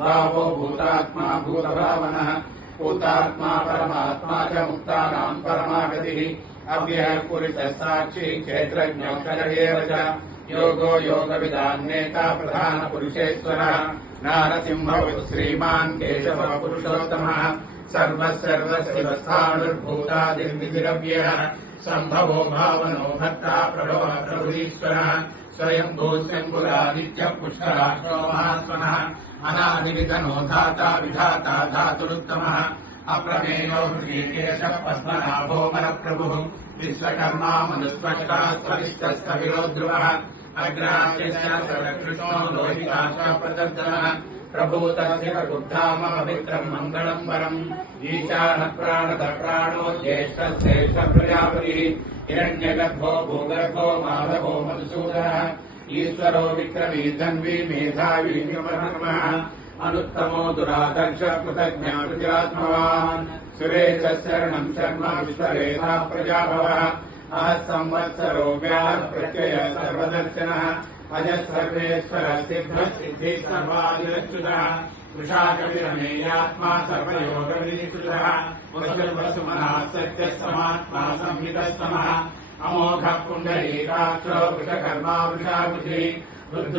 सद्भावो भूतात्मा भूतभावनः भूतात्मा परमात्मा च मुक्तानां परमागतिः अव्ययः पुरुषः साक्षी क्षेत्रज्ञोऽक्षर एव च योगो योगविदान्नेता प्रधानपुरुषेश्वरः नारसिंहः श्रीमान् केशवः पुरुषोत्तमः सर्वस्सर्वशिवस्थाणुर्भूतादिर्विधिरव्ययः सम्भवो भावनो भर्ता प्रभवः प्रभुरीश्वरः स्वयंभू शम्भुरादित्यः पुष्कराक्षो महात्मनः अनादिविधनो धाता विधाता धातुरुत्तमः अप्रमेयो हृषीकेशः पद्मनाभो मनप्रभुः विश्वकर्मा मनुस्पष्टा स्वरिष्ठस्तविरो ध्रुवः अग्राह्यकृष्णो लोहिताश्च प्रदर्शनः प्रभूतधिरगुब्धाम पवित्रम् मङ्गलम् वरम् ईशानः प्राणद प्राणो ज्येष्ठश्रेष्ठ प्रजापतिः हिरण्यगर्भो भूगर्भो माधवो मधुसूदनः ईश्वरो विक्रमी धन्वी मेधावी नमः अनुत्तमो दुरादर्श कृतज्ञात्मवान् सुरेशः शरणम् शर्म विश्ववेदा प्रजाभवः अहः संवत्सरो व्याः प्रत्ययः सर्वदर्शनः अजः सर्वेश्वर सिद्धः सिद्धिः सर्वादिरच्युतः वृषाकविरमेयात्मा सर्वयोगविनिश्चितः वसुमनः सत्यः समात्मा संहितस्तमः अमोघः पुण्डरीकाक्षो वृषकर्मा वृषाकुटिः रुद्र